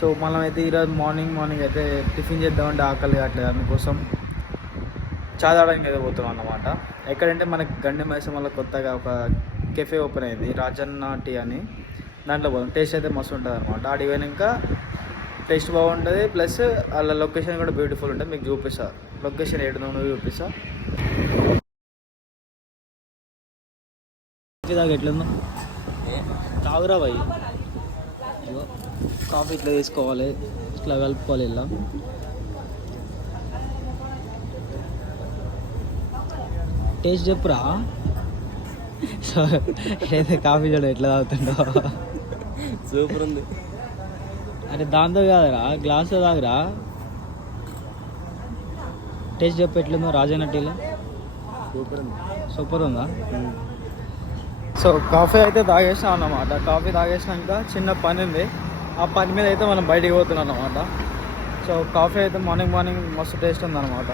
So మనం అయితే ఈరోజు మార్నింగ్ అయితే టిఫిన్ చేద్దామంటే ఆకలి కావట్లేదు, అందుకోసం చాయ్ తాగడానికి అయితే పోతున్నాం అన్నమాట. ఎక్కడంటే మనకి గండి మైసమ్మలో కొత్తగా ఒక కెఫే ఓపెన్ అయింది, రాజన్న టీ అని. దాంట్లో పోదాం, టేస్ట్ అయితే మస్తు ఉంటుంది అనమాట. ఆడికి పోయినాక టేస్ట్ బాగుంటుంది, ప్లస్ వాళ్ళ లొకేషన్ కూడా బ్యూటిఫుల్ ఉంటుంది. మీకు చూపిస్తా లొకేషన్ ఏడు నువ్వు చూపిస్తా. దాకా ఎట్లుందో తాగురా భయ్. కాఫీ ఇట్లా తీసుకోవాలి, ఇట్లా కలుపుకోవాలి. ఇలా టేస్ట్ చెప్పురా. సో ఏదైతే కాఫీ చూడ ఎట్లా తాగుతుండో, సూపర్ ఉంది. అరే దాంతో కాదురా, గ్లాస్లో తాగురా. టేస్ట్ చెప్పు ఎట్లుందో రాజన్న టీలో. సూపర్ ఉంది. సూపర్ ఉందా? సో కాఫీ అయితే తాగేసాం అన్నమాట. కాఫీ తాగేసినాక చిన్న పని ఉంది, ఆ పని మీద అయితే మనం బయటికి పోతున్నాం అన్నమాట. సో కాఫీ అయితే మార్నింగ్ మస్తు టేస్ట్ ఉందన్నమాట.